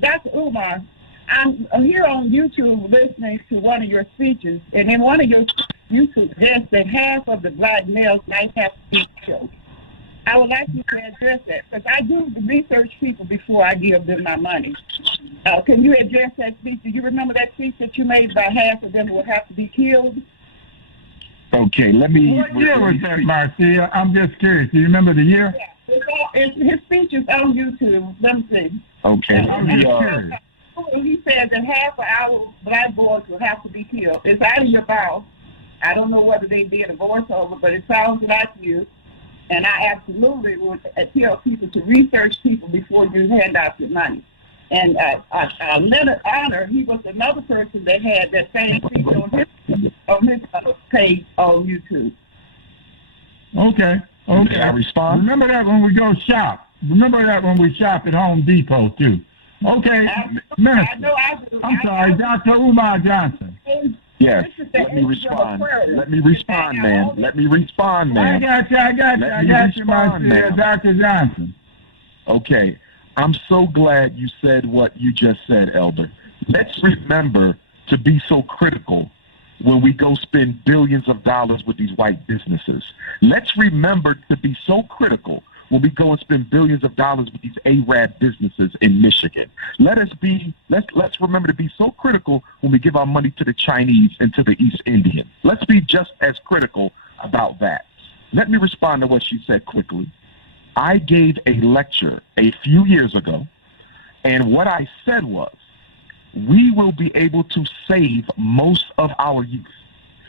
Dr. Umar, I'm here on YouTube listening to one of your speeches, and in one of your you suggest that half of the black males might have to be killed. I would like you to address that, because I do research people before I give them my money. Can you address that speech? Do you remember that speech that you made about half of them will have to be killed? Okay, let me... What year was that, Marcia? I'm just curious. Do you remember the year? Yeah, his speech is on YouTube. Let me see. Okay. He said that half of our black boys will have to be killed. It's out of your mouth. I don't know whether they did a voiceover, but it sounds like you. And I absolutely would tell people to research people before you hand out your money. And Leonard Honor, he was another person that had that same speech on his page on YouTube. Okay. May I respond? Remember that when we go shop. Remember that when we shop at Home Depot, too. Okay, Minister. I'm sorry, DrUmarJohnson. Yes, let me respond. Let me respond, man. Let me respond, man. I got you, my Dr. Johnson. Okay, I'm so glad you said what you just said, Elder. Let's remember to be so critical when we go spend billions of dollars with these white businesses. Let's remember to be so critical when we go and spend billions of dollars with these Arab businesses in Michigan. Let's remember to be so critical when we give our money to the Chinese and to the East Indians. Let's be just as critical about that. Let me respond to what she said quickly. I gave a lecture a few years ago, and what I said was, we will be able to save most of our youth.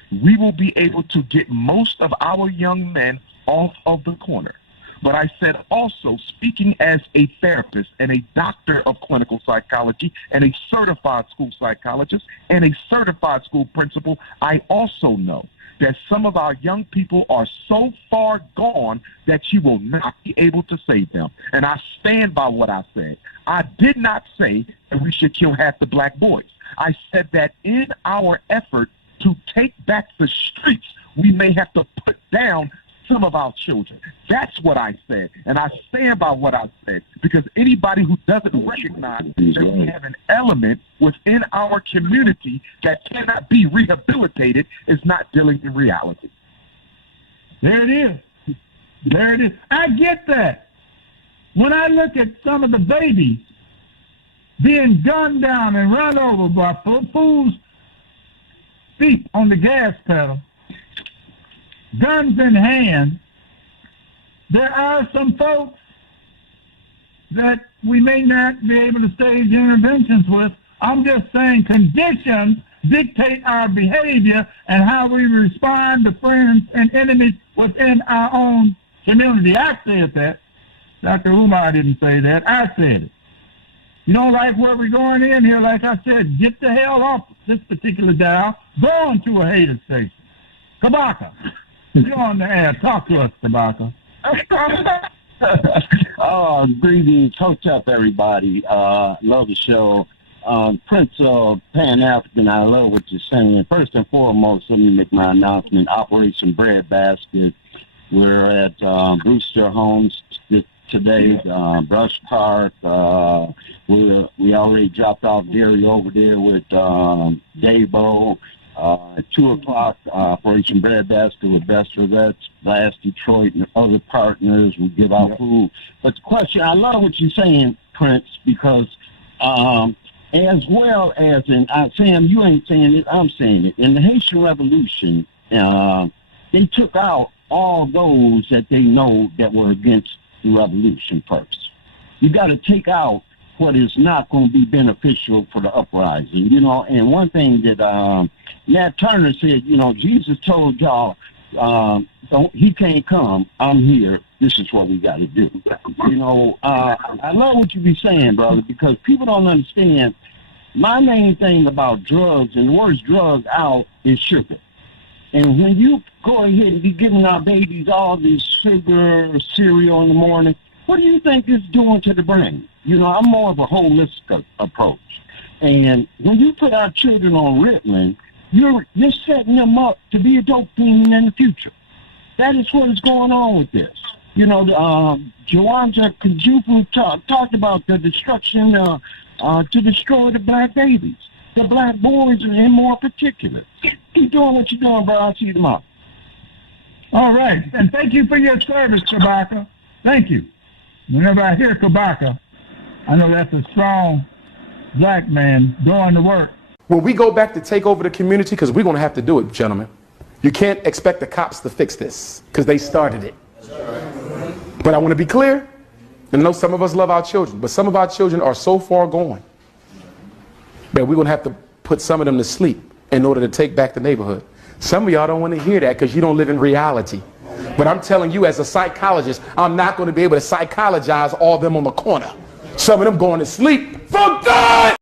We will be able to get most of our young men off of the corner. But I said also, speaking as a therapist and a doctor of clinical psychology and a certified school psychologist and a certified school principal, I also know that some of our young people are so far gone that you will not be able to save them. And I stand by what I said. I did not say that we should kill half the black boys. I said that in our effort to take back the streets, we may have to put down some of our children. That's what I said, and I stand by what I said, because anybody who doesn't recognize that we have an element within our community that cannot be rehabilitated is not dealing in reality. There it is. There it is. I get that. When I look at some of the babies being gunned down and run over by fools' feet on the gas pedal, guns in hand, there are some folks that we may not be able to stage interventions with. I'm just saying conditions dictate our behavior and how we respond to friends and enemies within our own community. I said that. Dr. Umar didn't say that. I said it. You don't like where we're going in here, like I said, get the hell off this particular dial. Go on to a hater station. Kabaka. You're on the air. Talk to us, Tabaka. Greetings. Hooked up, everybody. Love the show. Prince of Pan-African, I love what you're saying. First and foremost, let me make my announcement. Operation Breadbasket. We're at Brewster Homes today, Brush Park. We already dropped off Gary over there with Davo. At 2 o'clock, Operation Breadbasket with Best for Vets, Glass Detroit, and other partners. We give out food. But the question, I love what you're saying, Prince, because as well as, and Sam, you ain't saying it, I'm saying it. In the Haitian Revolution, they took out all those that they know that were against the revolution first. You got to take out what is not going to be beneficial for the uprising, you know. And one thing that Nat Turner said, you know, Jesus told y'all, he can't come, I'm here, this is what we got to do. You know, I love what you be saying, brother, because people don't understand. My main thing about drugs, and the worst drug out, is sugar. And when you go ahead and be giving our babies all this sugar cereal in the morning, what do you think it's doing to the brain? You know, I'm more of a holistic approach. And when you put our children on Ritalin, you're setting them up to be a dope fiend in the future. That is what is going on with this. You know, Joanja Kajufu talked about the destruction to destroy the black babies, the black boys in more particular. Keep doing what you're doing, bro. I'll see you tomorrow. All right. And thank you for your service, Kabaka. Thank you. Whenever I hear Kabaka, I know that's a strong black man doing the work. When we go back to take over the community, because we're going to have to do it, gentlemen, you can't expect the cops to fix this because they started it. But I want to be clear, and I know some of us love our children, but some of our children are so far gone that we're going to have to put some of them to sleep in order to take back the neighborhood. Some of y'all don't want to hear that because you don't live in reality. But I'm telling you, as a psychologist, I'm not going to be able to psychologize all of them on the corner. Some of them going to sleep for good.